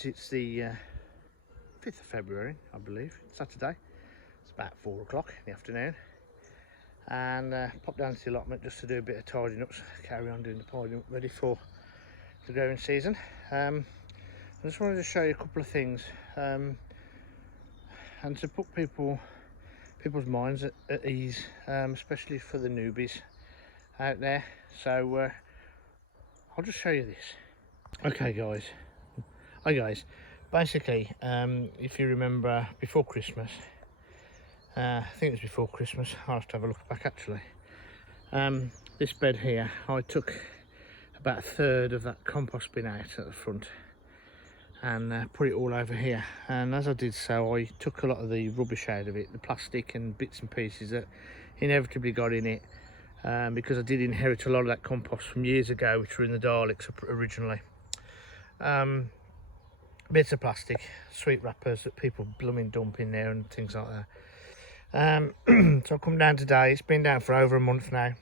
guys, it's the 5th of February, I believe, Saturday. It's about 4 o'clock in the afternoon, and popped down to the allotment just to do a bit of tidying up, carry on doing the tidying up, ready for the growing season. I just wanted to show you a couple of things, and to put people's minds at ease, especially for the newbies out there. So I'll just show you this. Okay guys, hi guys, basically if you remember before Christmas, I think it was before Christmas, I'll have to have a look back actually, this bed here, I took about a third of that compost bin out at the front and put it all over here, and as I did so I took a lot of the rubbish out of it, the plastic and bits and pieces that inevitably got in it, because I did inherit a lot of that compost from years ago, which were in the Daleks originally. Bits of plastic, sweet wrappers that people blooming dump in there and things like that. So I've come down today, it's been down for over a month now,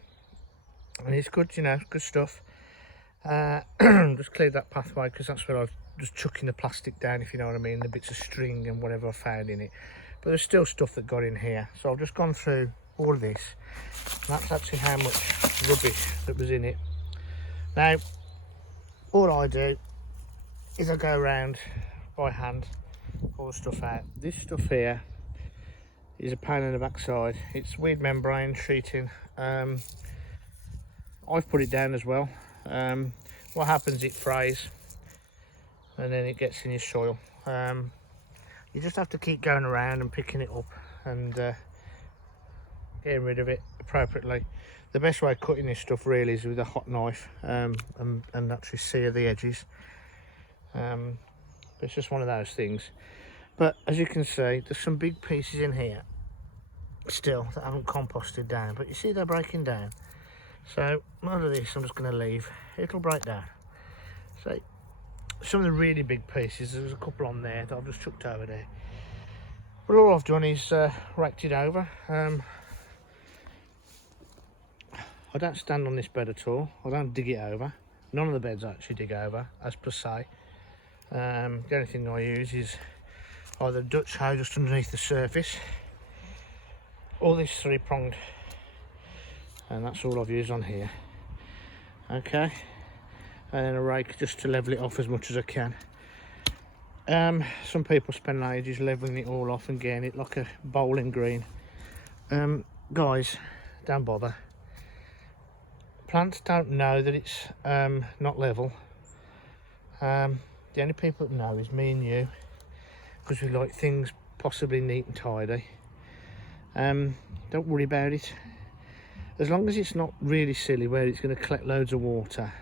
and it's good, you know, good stuff. Just cleared that pathway because that's where I've just chucking the plastic down, if you know what I mean, the bits of string and whatever I found in it. But there's still stuff that got in here, so I've just gone through all of this. That's actually how much rubbish that was in it. Now, all I do is I go around by hand, pull the stuff out. This stuff here is a pain in the backside. It's weed membrane sheeting. I've put it down as well. What happens, it frays and then it gets in your soil. You just have to keep going around and picking it up and getting rid of it appropriately. The best way of cutting this stuff really is with a hot knife, and actually sear the edges. It's just one of those things. But as you can see, there's some big pieces in here still that haven't composted down, but you see they're breaking down. So none of this I'm just going to leave, it'll break down. So some of the really big pieces, there's a couple on there that I've just chucked over there, but all I've done is raked it over. I don't stand on this bed at all, I don't dig it over. None of the beds I actually dig over, as per se. The only thing I use is either Dutch hoe just underneath the surface, or this 3-pronged, and that's all I've used on here. Okay, and then a rake just to level it off as much as I can. Some people spend ages leveling it all off and getting it like a bowling green. Guys, don't bother. Plants don't know that it's not level. The only people that know is me and you, because we like things possibly neat and tidy. Don't worry about it. As long as it's not really silly where it's going to collect loads of water,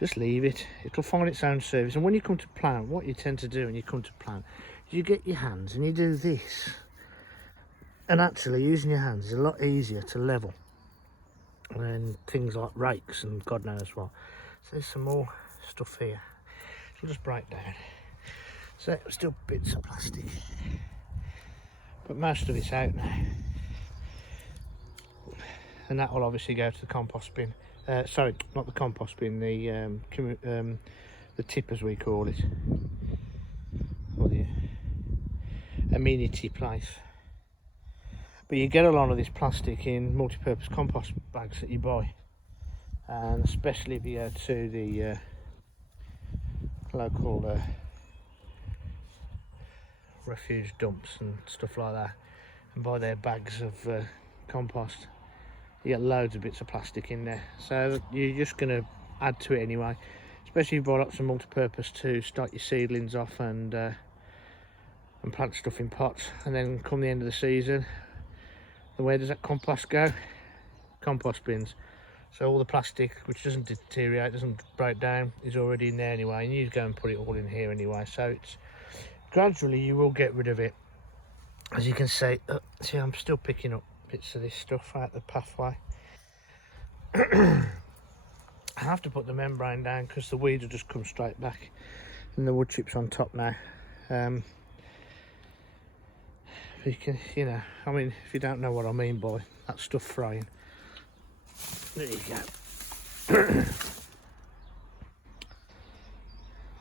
just leave it. It'll find its own service. And when you come to plant, what you tend to do when you come to plant, you get your hands and you do this. And actually using your hands is a lot easier to level than things like rakes and God knows what. So there's some more stuff here. It'll just break down. So still bits of plastic, but most of it's out now. And that will obviously go to the compost bin. Sorry, not the compost bin, the tip as we call it, or the amenity place. But you get a lot of this plastic in multi-purpose compost bags that you buy, and especially if you go to the local refuge dumps and stuff like that and buy their bags of compost, you get loads of bits of plastic in there, so you're just going to add to it anyway, especially if you buy lots of multi-purpose to start your seedlings off and plant stuff in pots. And then come the end of the season, where does that compost go? Compost bins. So all the plastic, which doesn't deteriorate, doesn't break down, is already in there anyway, and you go and put it all in here anyway. So it's gradually you will get rid of it. As you can see, see, I'm still picking up bits of this stuff out the pathway. I have to put the membrane down because the weeds will just come straight back, and the wood chips on top now. You can, you know, I mean, if you don't know what I mean by that stuff fraying, there you go.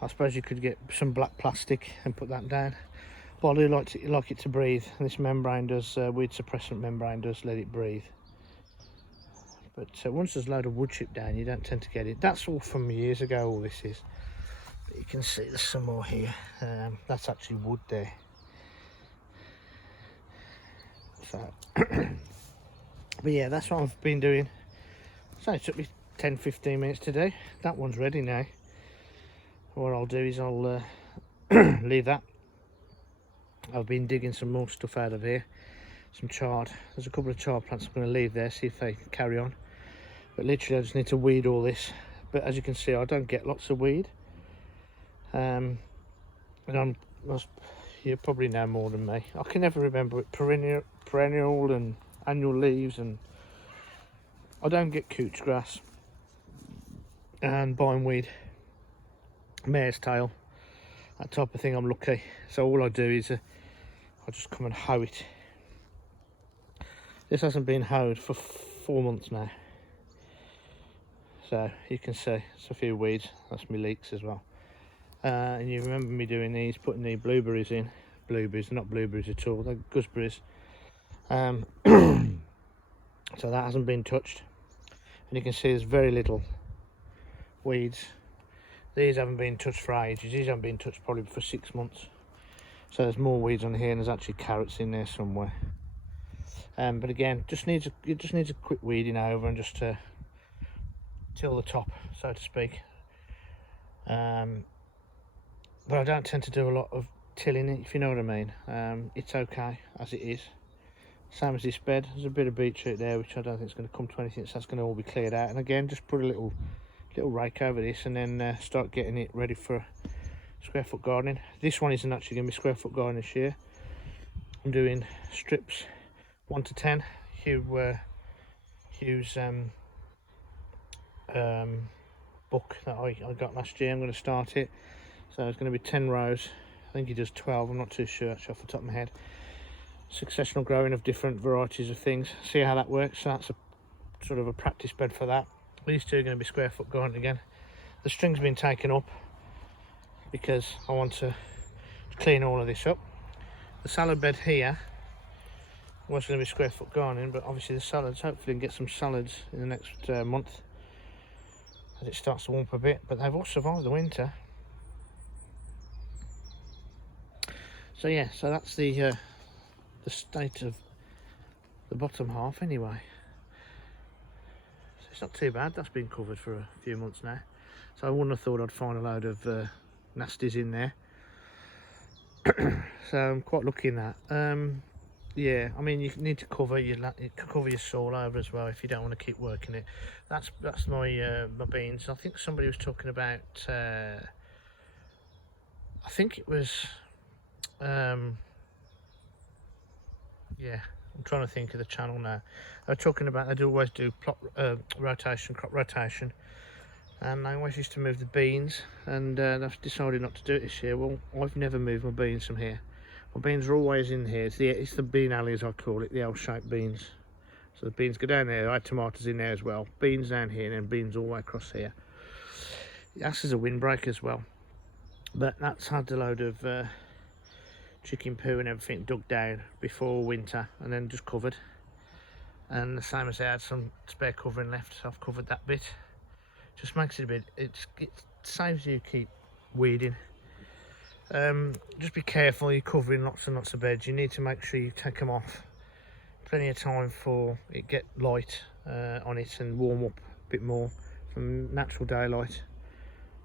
I suppose you could get some black plastic and put that down. But I do like it to breathe. And this membrane does, weed suppressant membrane does let it breathe. But once there's a load of wood chip down, you don't tend to get it. That's all from years ago, all this is. But you can see there's some more here. That's actually wood there. So, but yeah, that's what I've been doing. So it took me 10-15 minutes to do. That one's ready now. What I'll do is I'll leave that. I've been digging some more stuff out of here. Some chard. There's a couple of chard plants I'm going to leave there, see if they carry on. But literally I just need to weed all this. But as you can see, I don't get lots of weed. And you probably know more than me. I can never remember it. Perennial and annual leaves, and I don't get couch grass and bindweed, mare's tail, that type of thing. I'm lucky. So all I do is I just come and hoe it. This hasn't been hoed for 4 months now. So you can see it's a few weeds. That's my leeks as well. And you remember me doing these, putting the blueberries in. Blueberries, not blueberries at all, they're gooseberries. So that hasn't been touched. And you can see there's very little weeds. These haven't been touched for ages. These haven't been touched probably for 6 months. So there's more weeds on here, and there's actually carrots in there somewhere. But again, it just needs a quick weeding over and just to till the top, so to speak. But I don't tend to do a lot of tilling it, if you know what I mean. It's okay as it is. Same as this bed. There's a bit of beetroot there, which I don't think is going to come to anything, so that's going to all be cleared out. And again, just put a little rake over this, and then start getting it ready for square foot gardening. This one isn't actually going to be square foot gardening this year. I'm doing strips 1 to 10. Hugh's book that I got last year. I'm going to start it. So it's going to be 10 rows. I think he does 12. I'm not too sure actually off the top of my head. Successional growing of different varieties of things. See how that works. So that's a sort of a practice bed for that. These two are going to be square foot garden again. The string's been taken up because I want to clean all of this up. The salad bed here was going to be square foot gardening, but obviously the salads, hopefully we can get some salads in the next month as it starts to warm up a bit. But they've all survived the winter. So yeah, so that's the state of the bottom half anyway. So it's not too bad. That's been covered for a few months now. So I wouldn't have thought I'd find a load of nasties in there. So I'm quite lucky in that. Yeah, I mean, you need to cover your soil over as well if you don't want to keep working it. That's my my beans. I think somebody was talking about. I think it was. Yeah, I'm trying to think of the channel now. They're talking about they always do crop rotation, and they always used to move the beans, and they've decided not to do it this year. Well, I've never moved my beans from here. My beans are always in here. It's the bean alley, as I call it, the L-shaped beans. So the beans go down there. I had tomatoes in there as well. Beans down here, and then beans all the way across here. That's as a windbreak as well. But that's had a load of chicken poo and everything dug down before winter, and then just covered. And the same as I had some spare covering left, so I've covered that bit. Just makes it a bit. It saves you keep weeding. Just be careful. You're covering lots and lots of beds. You need to make sure you take them off. Plenty of time for it get light on it and warm up a bit more from natural daylight.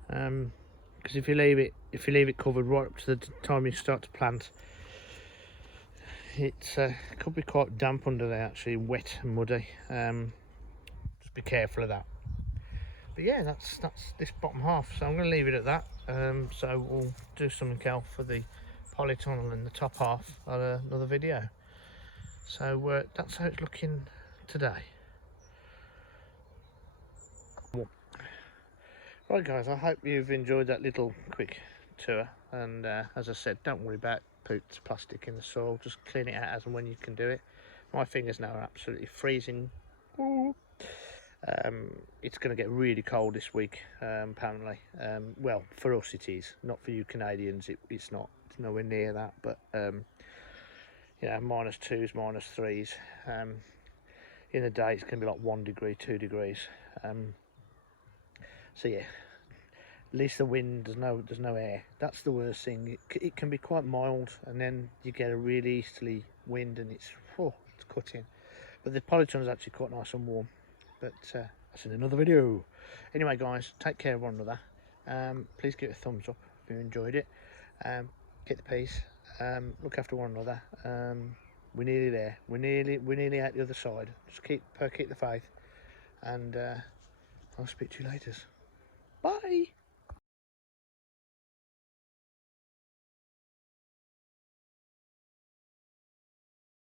Because if you leave it covered right up to the time you start to plant, it could be quite damp under there, actually wet and muddy. Just be careful of that. But yeah, that's this bottom half, so I'm going to leave it at that. So we'll do something else for the polytunnel in the top half on another video. So that's how it's looking today. Right guys, I hope you've enjoyed that little quick tour, and as I said, don't worry about poops, plastic in the soil, just clean it out as and when you can do it. My fingers now are absolutely freezing. It's going to get really cold this week, apparently. Well, for us it is, not for you Canadians. It's not. It's nowhere near that. But you know, -2s, -3s. In the day, it's going to be like 1 degree, 2 degrees. So yeah, at least the wind, there's no air. That's the worst thing. It can be quite mild, and then you get a really easterly wind, and it's cutting. But the polytunnel is actually quite nice and warm. But that's in another video. Anyway, guys, take care of one another. Please give it a thumbs up if you enjoyed it. Get the peace. Look after one another. We're nearly there. We're nearly out the other side. Just keep the faith, and I'll speak to you later. Bye.